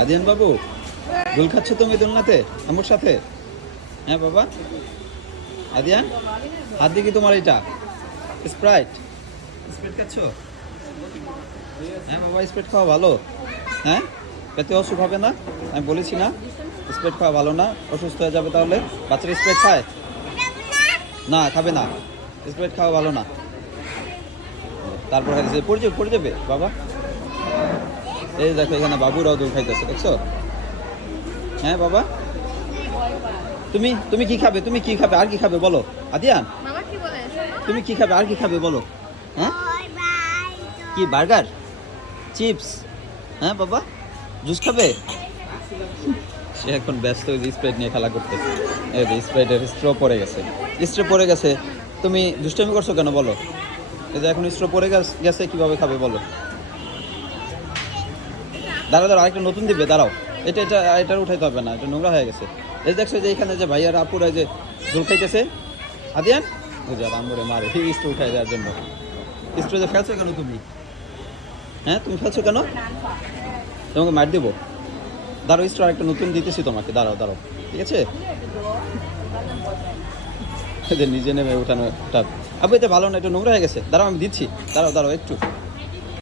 আদিয়ান বাবু, দোল খাচ্ছ তুমি দোলনাতে আমার সাথে? হ্যাঁ বাবা। আদিয়ান, হাত দিয়ে কি তোমার এটা স্প্রাইট? স্প্রাইট খাচ্ছ? হ্যাঁ বাবা, স্প্রাইট খাওয়া ভালো। হ্যাঁ, এতে অসুখ হবে না? আমি বলেছি না স্প্রাইট খাওয়া ভালো না, অসুস্থ হয়ে যাবে। তাহলে বাচ্চারা স্প্রাইট খায় না? খাবে না, স্প্রাইট খাওয়া ভালো না। তারপর পড়ে যাবে বাবা। এই দেখো এখানে বাবুরাও দোল খাইতেছে, দেখছো? হ্যাঁ বাবা, তুমি তুমি কি খাবে? তুমি কি খাবে? আর কি খাবে বলো আদিয়ান? তুমি কি খাবে? আর কি খাবে বলো? হ্যাঁ, কি বার্গার, চিপস? হ্যাঁ বাবা, জুস খাবে? সে এখন ব্যস্ত স্প্রাইট নিয়ে খেলা করতে। এই যে স্প্রাইটের স্ট্র পড়ে গেছে, স্ট্র পড়ে গেছে। তুমি দুষ্টামি করছো কেন বলো? এই যে এখন স্ট্র পড়ে গেছে, কিভাবে খাবে বলো? দাঁড়াও দাঁড়াও, আরেকটা নতুন দিবে, দাঁড়াও। এটা উঠাইতে হবে না, এটা নোংরা হয়ে গেছে। এই দেখছো যে এখানে যে ভাইয়ারা আপুরা যে দোল খাইতেছে। আদিয়ান বুঝা রামরে মারে স্ট্র উঠাই দেওয়ার জন্য। স্ট্র যে ফেলছো কেন তুমি? হ্যাঁ, তুমি ফেলছো কেন? তোমাকে মার দেবো। দাঁড়াও, স্ট্র আরেকটা নতুন দিতেছি তোমাকে, দাঁড়াও দাঁড়াও, ঠিক আছে? নিজে নেমে উঠানো আবু, এটা ভালো না, এটা নোংরা হয়ে গেছে। দাঁড়াও আমি দিচ্ছি, দাঁড়াও দাঁড়াও একটু।